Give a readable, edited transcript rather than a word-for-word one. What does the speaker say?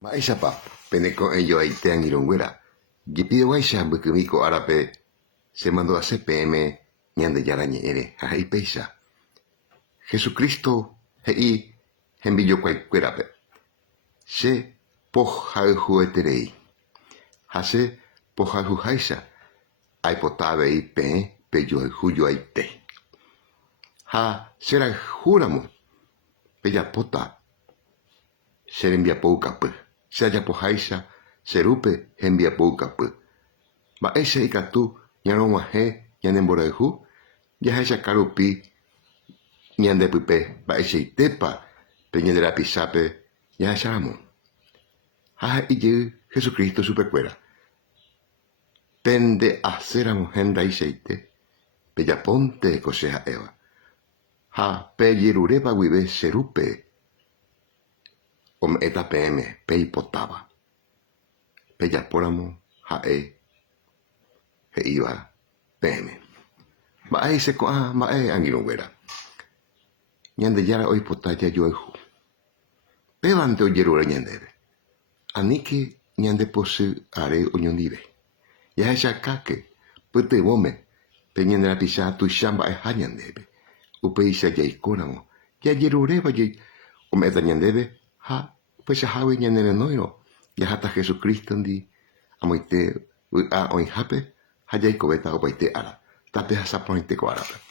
Mba'éichapa peneko'ẽjoaite angirũnguéra jepiveguáicha mbykymíko árape chemandu'asẽ peẽme Ñandejára ñe'ẽre ha he'i péicha Jesucristo he'i hembijokuaikuérape che pohayhueterei ha che pohayhuháicha aipota avei peẽ pejoayhujoaite ha cherayhúramo pejapóta che rembiapo okapy che ajapoháicha cherúpe hembiapo okapy mba'éicha ikatu ñarõguãhe ñanemborayhu jahecha rupi ñandepype mba'eichaitépa pe ñande rapichápe jahecharamo ha he'ijey Jesucristo chupekuéra pende'aséramo hendaicháite pejapónteko che ha'éva ha pejerurépa guive cherúpe ome'ẽta peẽme peipotáva pejapóramo ha'e he'íva peẽme. Mba'eichako'ã mba'e angirũnguéra Ñandejára oipota jajoayhu pévante ojerure ñandéve aníke ñandepochy are oñondive jahechakáke pytyvõme pe ñande rapicha tuicha mba'eha ñandéve upéicha jaikóramo jajerurévaje ome'ẽta ñandéve ha upeichahágui ñane renóiro jaháta Jesucristo ndi amoite vy'a oĩhápe ha jaikovéta opaite ára tape hasaporãite ko árape.